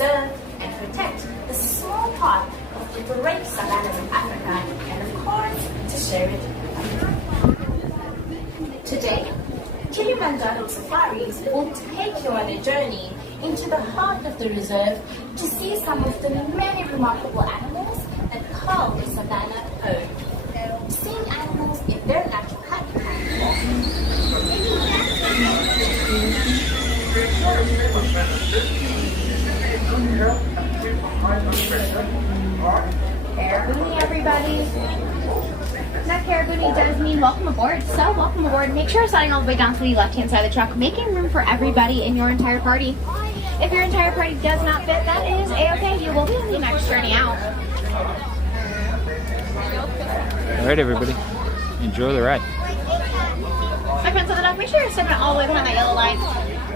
preserve and protect the small part of the great savannas of Africa, and of course, to share it with you. Today, Kilimanjaro Safaris will take you on a journey into the heart of the reserve to see some of the many remarkable animals that call the savannah home. Seeing animals in their natural habitat. Caraboonie, everybody. That caraboonie does mean welcome aboard. So welcome aboard. Make sure you're sliding all the way down to the left-hand side of the truck, making room for everybody in your entire party. If your entire party does not fit, that is a-okay. You will be on the next journey out. All right, everybody. Enjoy the ride. My friends on the dock, make sure you're stepping all the way behind that yellow line.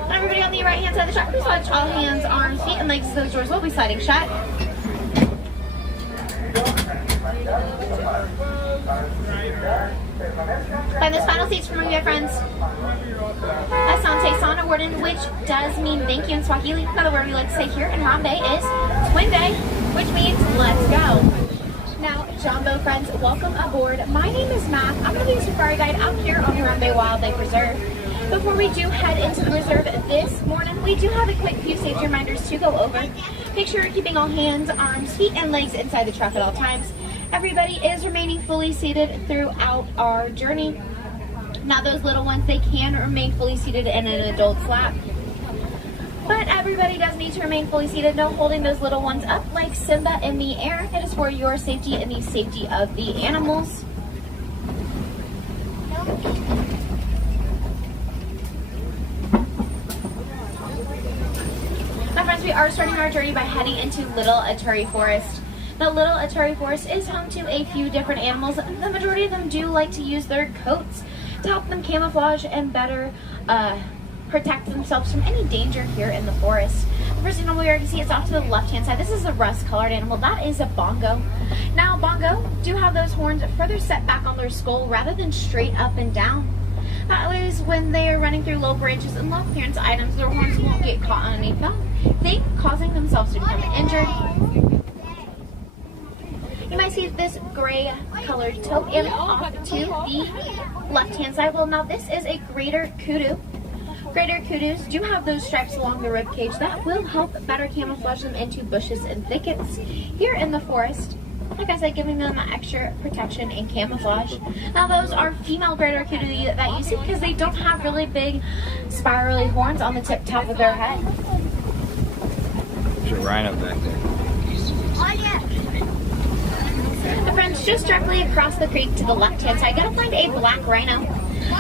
And everybody on the right-hand side of the truck, please watch all hands, arms, feet, and legs. Those doors will be sliding shut. Find those final seats for my friends. Asante Sana Warden, which does mean thank you in Swahili. Another word we like to say here in Harambe is Twinde, which means let's go. Now, Jumbo friends, welcome aboard. My name is Matt. I'm going to be your safari guide out here on Harambe Wildlife Reserve. Before we do head into the reserve this morning, we do have a quick few safety reminders to go over. Make sure you're keeping all hands, arms, feet, and legs inside the truck at all times. Everybody is remaining fully seated throughout our journey. Now, those little ones, they can remain fully seated in an adult's lap. But everybody does need to remain fully seated. No holding those little ones up like Simba in the air. It is for your safety and the safety of the animals. My friends, we are starting our journey by heading into Little Aturi Forest. Now, Little Aturi Forest is home to a few different animals. The majority of them do like to use their coats to help them camouflage and better protect themselves from any danger here in the forest. The first animal we are going to see is off to the left-hand side. This is a rust-colored animal. That is a bongo. Now, bongo do have those horns further set back on their skull rather than straight up and down. That is when they are running through low branches and low clearance items, their horns won't get caught underneath them, causing themselves to become injured. You might see this gray colored tote animal off to the left-hand side. Well, now this is a greater kudu. Greater kudus do have those stripes along the rib cage that will help better camouflage them into bushes and thickets here in the forest. Like I said, giving them that extra protection and camouflage. Now, those are female greater kudu that you see because they don't have really big spirally horns on the top of their head. There's a rhino back there. The friends, just directly across the creek to the left-hand side, gotta find a black rhino.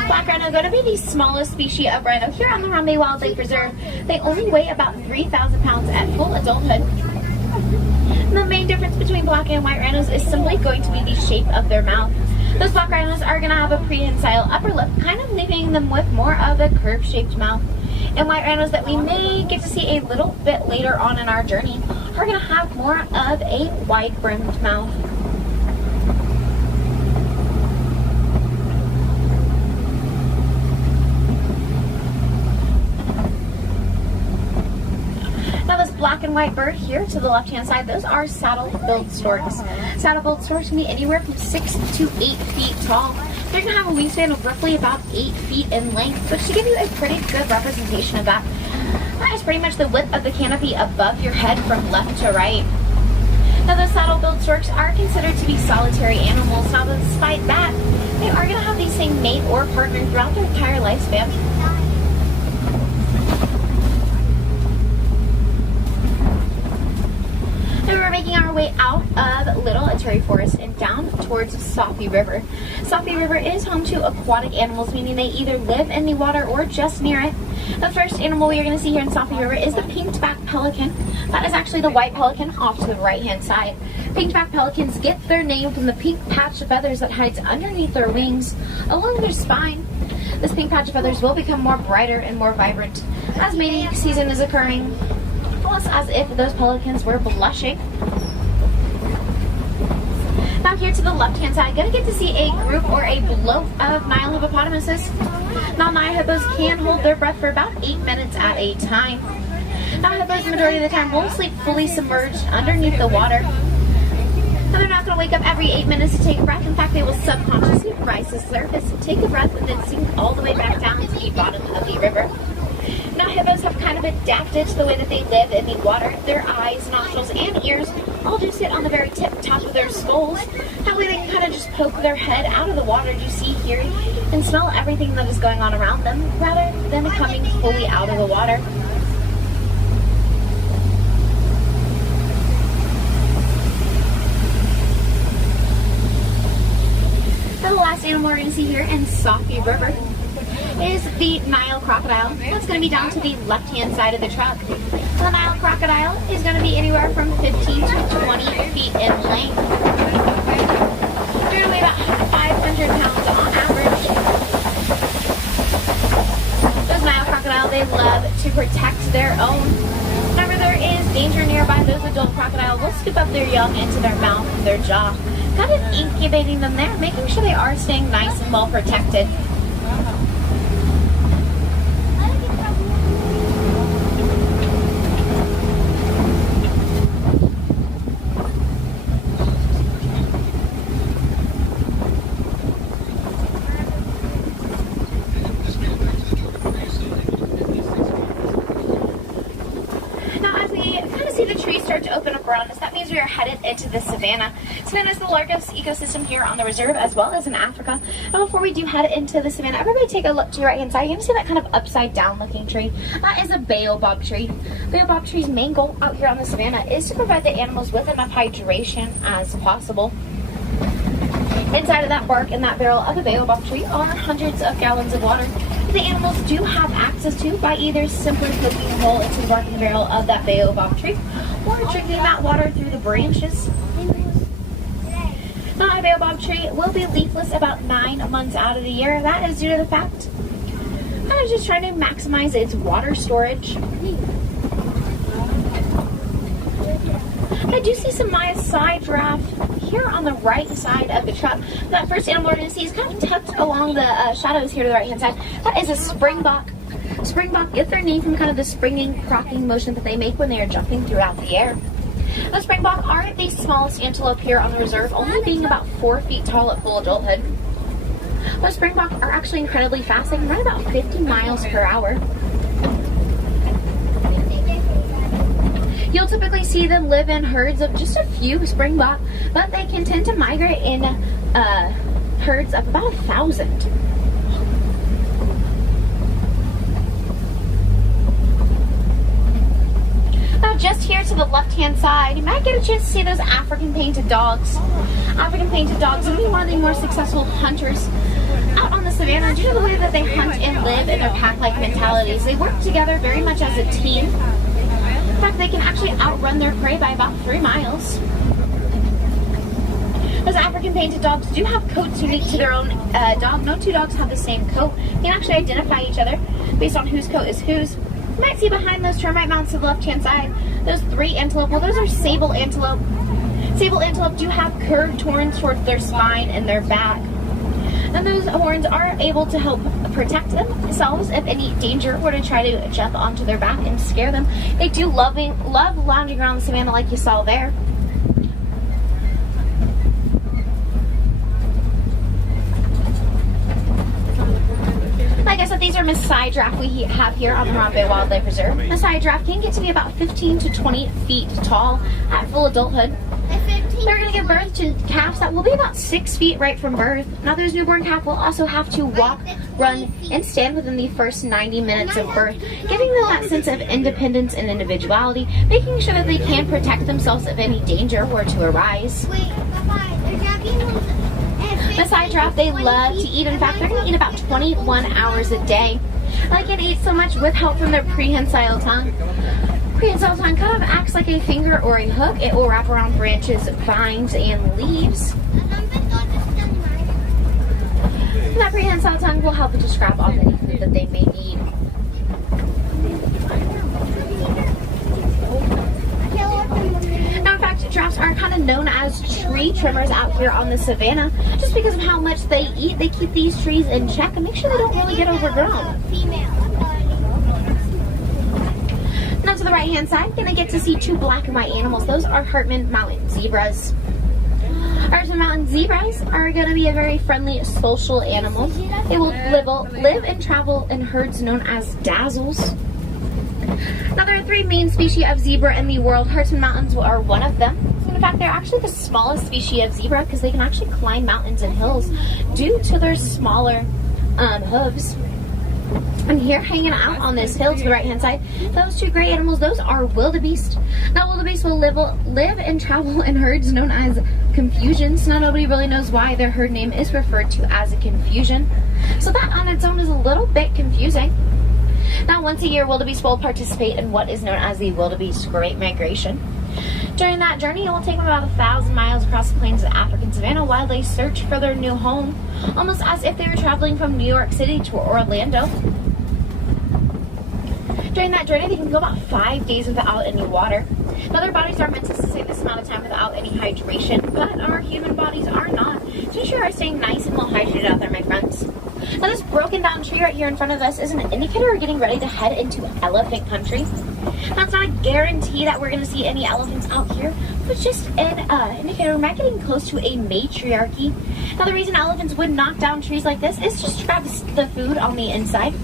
Black rhino going to be the smallest species of rhino here on the Harambe Wildlife Reserve. They only weigh about 3,000 pounds at full adulthood. The main difference between black and white rhinos is simply going to be the shape of their mouth. Those black rhinos are going to have a prehensile upper lip, kind of leaving them with more of a curve-shaped mouth. And white rhinos that we may get to see a little bit later on in our journey are going to have more of a wide-brimmed mouth. Now, this black and white bird here to the left-hand side, those are saddle-billed storks. Saddle-billed storks can be anywhere from 6 to 8 feet tall. They're going to have a wingspan of roughly about 8 feet in length, which to give you a pretty good representation of that. That is pretty much the width of the canopy above your head from left to right. Now, those saddle-billed storks are considered to be solitary animals. Now, despite that, they are going to have the same mate or partner throughout their entire lifespan. Now we're making our way out of Little Aturi Forest and down towards Safi River. Safi River is home to aquatic animals, meaning they either live in the water or just near it. The first animal we are going to see here in Safi River is the pink-backed pelican. That is actually the white pelican off to the right-hand side. Pink-backed pelicans get their name from the pink patch of feathers that hides underneath their wings along their spine. This pink patch of feathers will become more brighter and more vibrant as mating season is occurring. Almost as if those pelicans were blushing. Now here to the left-hand side, gonna get to see a group or a bloat of Nile hippopotamuses. Now Nile hippos can hold their breath for about 8 minutes at a time. Now hippos the majority of the time won't sleep fully submerged underneath the water. Now they're not going to wake up every 8 minutes to take a breath. In fact, they will subconsciously rise to the surface, take a breath, and then sink all the way back down to the bottom of the river. Now hippos have kind of adapted to the way that they live in the water. Their eyes, nostrils, and ears all do sit on the very top of their skulls. That way they can kind of just poke their head out of the water, as you see here, and smell everything that is going on around them, rather than coming fully out of the water. Now the last animal we're going to see here in Safi River is the Nile crocodile. That's going to be down to the left-hand side of the truck. The Nile crocodile is going to be anywhere from 15 to 20 feet in length. They're going to weigh about 500 pounds on average. Those Nile crocodiles, they love to protect their own. Whenever there is danger nearby, those adult crocodiles will scoop up their young into their mouth and their jaw, kind of incubating them there, making sure they are staying nice and well protected. To open up around us, that means we are headed into the savannah. Savannah is the largest ecosystem here on the reserve, as well as in Africa. And before we do head into the savannah, everybody take a look to your right hand side. You're going to see that kind of upside down looking tree. That is a baobab tree. Baobab tree's main goal out here on the savannah is to provide the animals with enough hydration as possible. Inside of that bark and that barrel of a baobab tree are hundreds of gallons of water the animals do have access to by either simply poking a hole into the bark and barrel of that baobab tree or drinking that water through the branches. Now, a baobab tree will be leafless about 9 months out of the year. That is due to the fact that it's just trying to maximize its water storage. I do see some Maasai giraffe here on the right side of the truck. That first animal we're going to see is kind of tucked along the shadows here to the right hand side. That is a springbok. Springbok get their name from kind of the springing, crocking motion that they make when they are jumping throughout the air. The springbok are the smallest antelope here on the reserve, only being about 4 feet tall at full adulthood. The springbok are actually incredibly fast. They can run about 50 miles per hour. You'll typically see them live in herds of just a few springbok, but they can tend to migrate in herds of about 1,000. Now just here to the left-hand side, you might get a chance to see those African painted dogs. African painted dogs are one of the more successful hunters out on the savannah due to the way that they hunt and live in their pack-like mentalities. They work together very much as a team. In fact, they can actually outrun their prey by about 3 miles. Those African painted dogs do have coats unique to their own dog. No two dogs have the same coat. You can actually identify each other based on whose coat is whose. You might see behind those termite mounts to the left-hand side, those 3 antelope. Well, those are sable antelope. Sable antelope do have curved horns towards their spine and their back. And those horns are able to help protect themselves if any danger were to try to jump onto their back and scare them. They do love lounging around the savannah like you saw there. Like I said, these are Maasai giraffe we have here on the Harambe Wildlife Reserve. Maasai giraffe can get to be about 15 to 20 feet tall at full adulthood. They're going to give birth to calves that will be about 6 feet right from birth. Now, those newborn calves will also have to walk, run, and stand within the first 90 minutes of birth, giving them that sense of independence and individuality, making sure that they can protect themselves if any danger were to arise. Maasai giraffe, they love to eat. In fact, they're going to eat about 21 hours a day. They can eat so much with help from their prehensile tongue. Prehensile tongue kind of acts like a finger or a hook. It will wrap around branches, vines, and leaves. And that prehensile tongue will help to scrap off any food that they may need. Now, in fact, giraffes are kind of known as tree trimmers out here on the savannah. Just because of how much they eat, they keep these trees in check and make sure they don't really get overgrown. Now to the right hand side, you're gonna get to see two black and white animals. Those are Hartman Mountain zebras. Hartman Mountain zebras are going to be a very friendly social animal. They will live and travel in herds known as dazzles. Now there are three main species of zebra in the world. Hartman Mountains are one of them. In fact, they're actually the smallest species of zebra because they can actually climb mountains and hills due to their smaller hooves. And here, hanging out on this hill to the right hand side, those two gray animals, those are wildebeest. Now wildebeest will live and travel in herds known as confusions. Now nobody really knows why their herd name is referred to as a confusion. So that on its own is a little bit confusing. Now once a year, wildebeest will participate in what is known as the wildebeest Great Migration. During that journey, it will take them about 1,000 miles across the plains of the African savanna while they search for their new home, almost as if they were traveling from New York City to Orlando. During that journey, they can go about 5 days without any water. Now, their bodies are meant to sustain this amount of time without any hydration, but our human bodies are not. So you sure are staying nice and well hydrated out there, my friends. Now, this broken down tree right here in front of us is an indicator we're getting ready to head into elephant country. Now, it's not a guarantee that we're going to see any elephants out here, but it's just an indicator we might be getting close to a matriarchy. Now, the reason elephants would knock down trees like this is just to grab the food on the inside.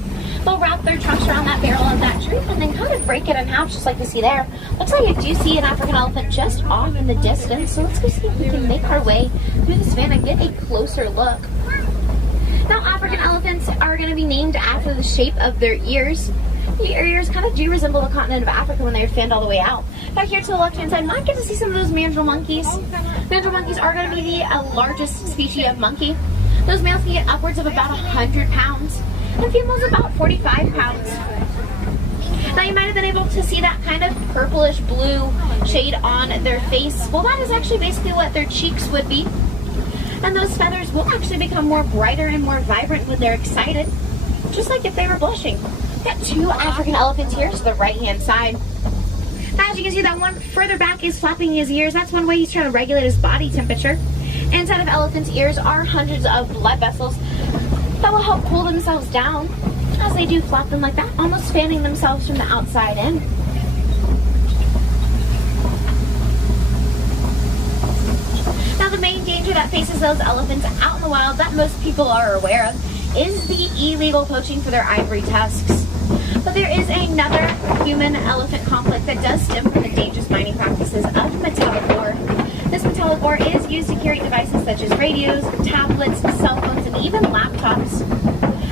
They'll wrap their trunks around that barrel of that tree and then kind of break it in half, just like you see there. Looks like I do see an African elephant just off in the distance, so let's go see if we can make our way through the savannah and get a closer look. Now, African elephants are going to be named after the shape of their ears. The ears kind of do resemble the continent of Africa when they're fanned all the way out. Back here to the left-hand side, might get to see some of those mandrill monkeys. Mandrill monkeys are going to be the largest species of monkey. Those males can get upwards of about 100 pounds. And females about 45 pounds. Now you might have been able to see that kind of purplish blue shade on their face. Well, that is actually basically what their cheeks would be. And those feathers will actually become more brighter and more vibrant when they're excited, just like if they were blushing. Got two African elephants here to the right-hand side. Now, as you can see, that one further back is flapping his ears. That's one way he's trying to regulate his body temperature. Inside of elephants' ears are hundreds of blood vessels that will help cool themselves down as they do flap them like that, almost fanning themselves from the outside in. Now, the main danger that faces those elephants out in the wild that most people are aware of is the illegal poaching for their ivory tusks. But there is another human-elephant conflict that does stem from the dangerous mining practices of metallic ore. This metallic ore is used to carry devices such as radios, tablets, cell phones, and even laptops.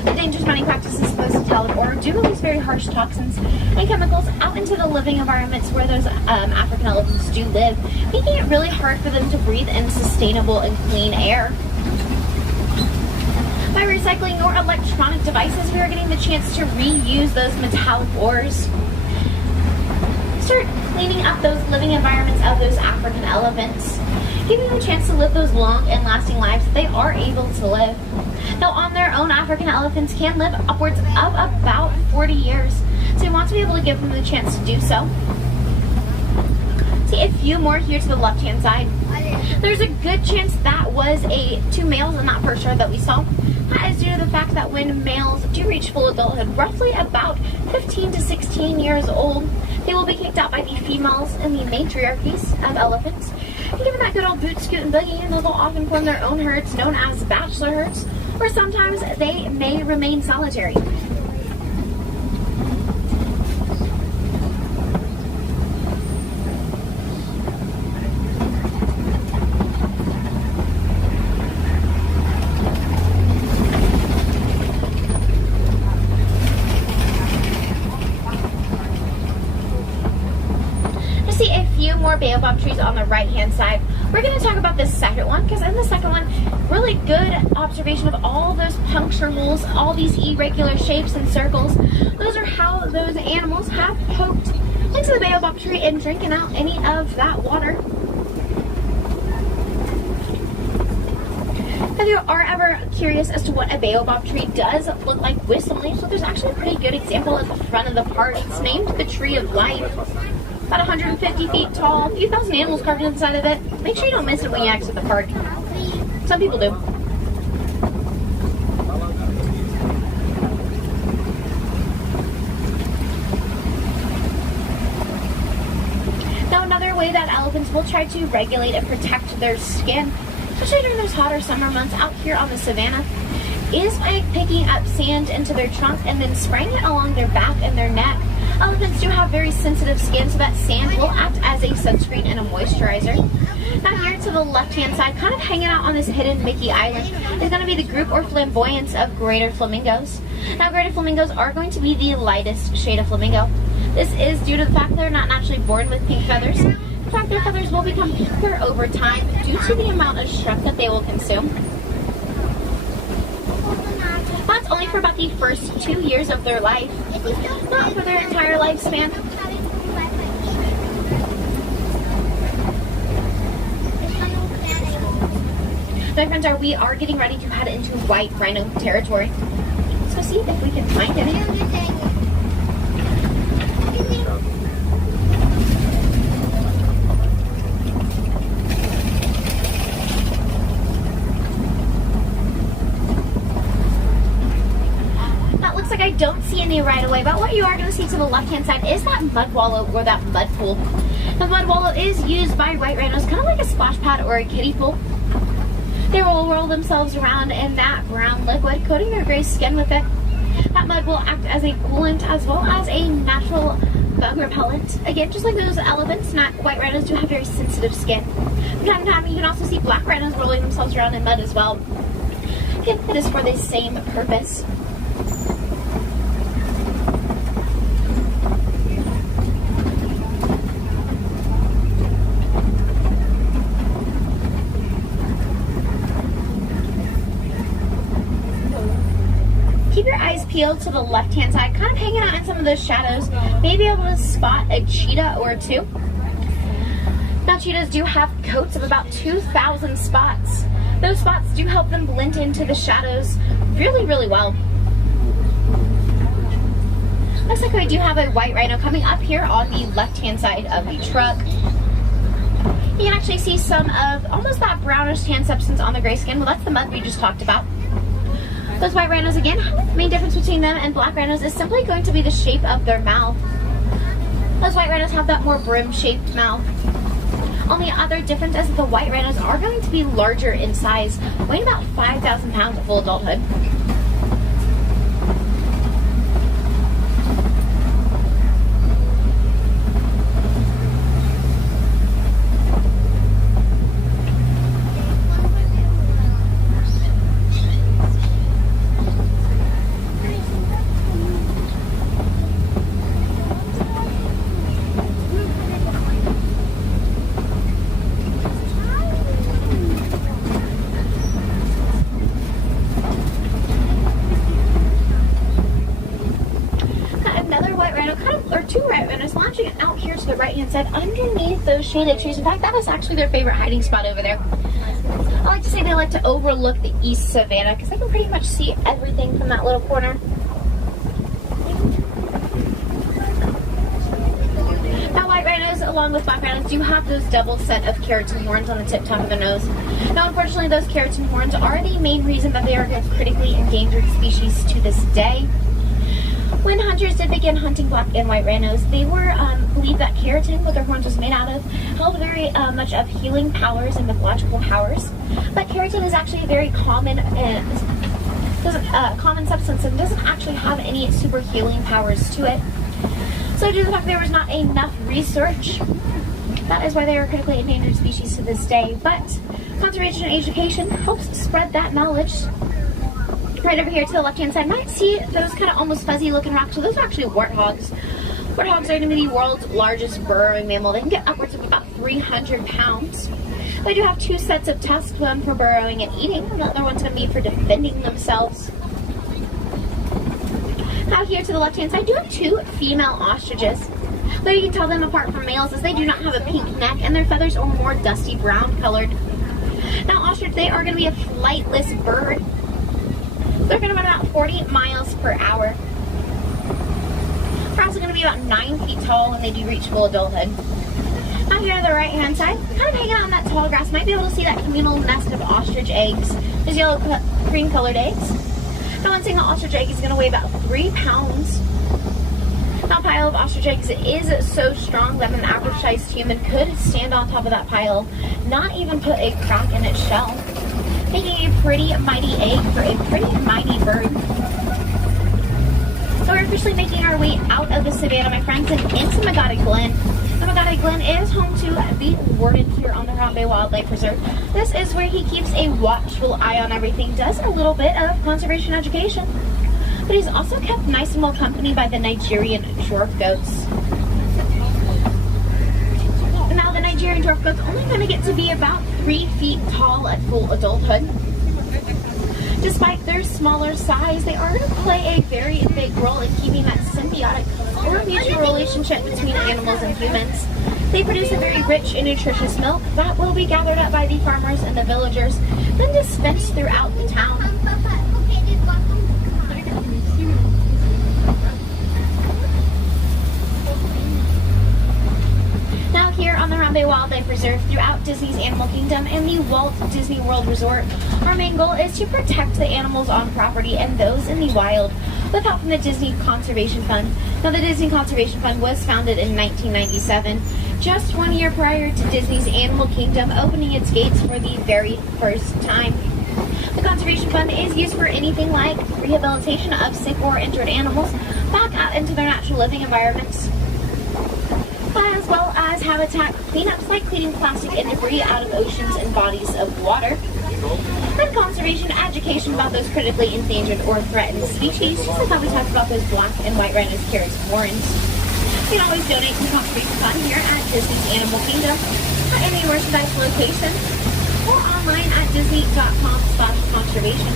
The dangerous mining practices of this metallic ore do release very harsh toxins and chemicals out into the living environments where those African elephants do live, making it really hard for them to breathe in sustainable and clean air. By recycling your electronic devices, we are getting the chance to reuse those metallic ores. Start cleaning up those living environments of those African elephants, giving them a chance to live those long and lasting lives that they are able to live. Now, on their own, African elephants can live upwards of about 40 years, so we want to be able to give them the chance to do so. See a few more here to the left-hand side. There's a good chance that was two males in that first shard that we saw. That is due to the fact that when males do reach full adulthood, roughly about 15 to 16 years old, they will be kicked out by the females in the matriarchies of elephants. And given that good old boot, scoot, and boogie, they'll often form their own herds known as bachelor herds, or sometimes they may remain solitary. Baobab trees on the right hand side. We're going to talk about this second one because in the second one, really good observation of all those puncture holes, all these irregular shapes and circles. Those are how those animals have poked into the baobab tree and drinking out any of that water. If you are ever curious as to what a baobab tree does look like with some leaves, so there's actually a pretty good example at the front of the park. It's named the Tree of Life. About 150 feet tall, a few thousand animals carved inside of it. Make sure you don't miss it when you exit the park. Some people do. friends will try to regulate and protect their skin, especially during those hotter summer months out here on the savannah, is by picking up sand into their trunk and then spraying it along their back and their neck. Elephants do have very sensitive skin, so that sand will act as a sunscreen and a moisturizer. Now here to the left-hand side, kind of hanging out on this hidden Mickey Island, is going to be the group or flamboyance of greater flamingos. Now greater flamingos are going to be the lightest shade of flamingo. This is due to the fact they're not naturally born with pink feathers. In fact, their feathers will become pinker over time due to the amount of shrimp that they will consume. That's only for about the first 2 years of their life, not for their entire lifespan. My friends, we are getting ready to head into white rhino territory. Let's go see if we can find it. I don't see any right away, but what you are going to see to the left-hand side is that mud wallow or that mud pool. The mud wallow is used by white rhinos kind of like a splash pad or a kiddie pool. They will roll themselves around in that brown liquid, coating their gray skin with it. That mud will act as a coolant as well as a natural bug repellent. Again, just like those elephants, white rhinos do have very sensitive skin. From time to time, you can also see black rhinos rolling themselves around in mud as well. Again, it is for the same purpose. Keep your eyes peeled to the left-hand side, kind of hanging out in some of those shadows. Maybe able to spot a cheetah or two. Now, cheetahs do have coats of about 2,000 spots. Those spots do help them blend into the shadows really, really well. Looks like we do have a white rhino coming up here on the left-hand side of the truck. You can actually see some of almost that brownish tan substance on the gray skin. Well, that's the mud we just talked about. Those white rhinos, again, the main difference between them and black rhinos is simply going to be the shape of their mouth. Those white rhinos have that more brim-shaped mouth. Only other difference is that the white rhinos are going to be larger in size, weighing about 5,000 pounds at full adulthood. Said underneath those shaded trees. In fact, that is actually their favorite hiding spot over there. I like to say they like to overlook the East Savannah because they can pretty much see everything from that little corner. Now, white rhinos, along with black rhinos, do have those double set of keratin horns on the tip top of the nose. Now, unfortunately, those keratin horns are the main reason that they are a critically endangered species to this day. When hunters did begin hunting black and white rhinos, they were believed that keratin, what their horns was made out of, held very much of healing powers and mythological powers. But keratin is actually a very common common substance and doesn't actually have any super healing powers to it. So due to the fact there was not enough research, that is why they are a critically endangered species to this day. But conservation and education helps spread that knowledge. Right over here to the left-hand side, might see those kind of almost fuzzy looking rocks. So those are actually warthogs. Warthogs are going to be the world's largest burrowing mammal. They can get upwards of about 300 pounds. They do have two sets of tusks, one for burrowing and eating, and the other one's going to be for defending themselves. Now here to the left-hand side, I do have two female ostriches. But you can tell them apart from males as they do not have a pink neck and their feathers are more dusty brown colored. Now ostrich, they are going to be a flightless bird. They're going to run about 40 miles per hour. They're also going to be about 9 feet tall when they do reach full adulthood. Now here on the right hand side, kind of hanging out on that tall grass, might be able to see that communal nest of ostrich eggs. There's yellow green colored eggs. Now one single ostrich egg is going to weigh about 3 pounds. Now, a pile of ostrich eggs is so strong that an average-sized human could stand on top of that pile, not even put a crack in its shell, making a pretty mighty egg for a pretty mighty bird. So we're officially making our way out of the savannah, my friends, and into Magada Glen. The Magada Glen is home to the warden here on the Harambe Wildlife Preserve. This is where he keeps a watchful eye on everything, does a little bit of conservation education. But he's also kept nice and well company by the Nigerian dwarf goats. Now, the Nigerian dwarf goats only going to get to be about 3 feet tall at full adulthood. Despite their smaller size, they are going to play a very big role in keeping that symbiotic or mutual relationship between animals and humans. They produce a very rich and nutritious milk that will be gathered up by the farmers and the villagers, then dispensed throughout the town. Now, here on the Harambe Wildlife Preserve, throughout Disney's Animal Kingdom and the Walt Disney World Resort, our main goal is to protect the animals on property and those in the wild with help from the Disney Conservation Fund. Now, the Disney Conservation Fund was founded in 1997, just 1 year prior to Disney's Animal Kingdom opening its gates for the very first time. The Conservation Fund is used for anything like rehabilitation of sick or injured animals back out into their natural living environments, as well as habitat cleanups like cleaning plastic and debris out of oceans and bodies of water, and conservation education about those critically endangered or threatened species, just like how we talked about those black and white rhinos, carrots, and warrens. You can always donate to the Conservation Fund here at Disney's Animal Kingdom at any merchandise location or online at disney.com/conservation.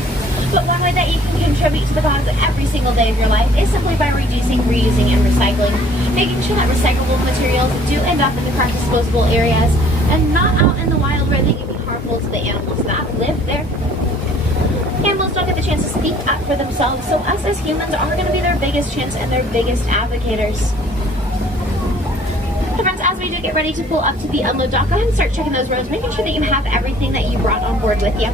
But one way that you can contribute to the cause every single day of your life is simply by reducing, reusing, and recycling, making sure that recyclable materials do end up in the correct disposable areas and not out in the wild where they can be harmful to the animals that live there. Animals don't get the chance to speak up for themselves, so us as humans are going to be their biggest chance and their biggest advocators. So friends, as we do get ready to pull up to the unload dock, go ahead and start checking those roads, making sure that you have everything that you brought on board with you.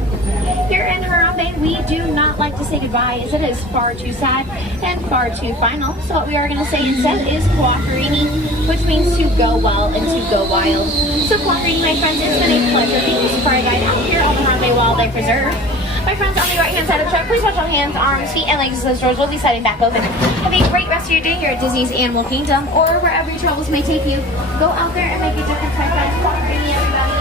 Here in Harambe, we do not like to say goodbye, as it is far too sad and far too final. So what we are going to say instead is Kwaherini, which means to go well and to go wild. So Kwaherini, my friends, it's been a pleasure being your safari guide out here on the Harambe Wildlife Preserve. My friends, on the right-hand side of the truck, please watch all hands, arms, feet, and legs as those doors will be sliding back open. Have a great rest of your day here at Disney's Animal Kingdom, or wherever your travels may take you. Go out there and make a difference, my friends. Kwaherini, everybody.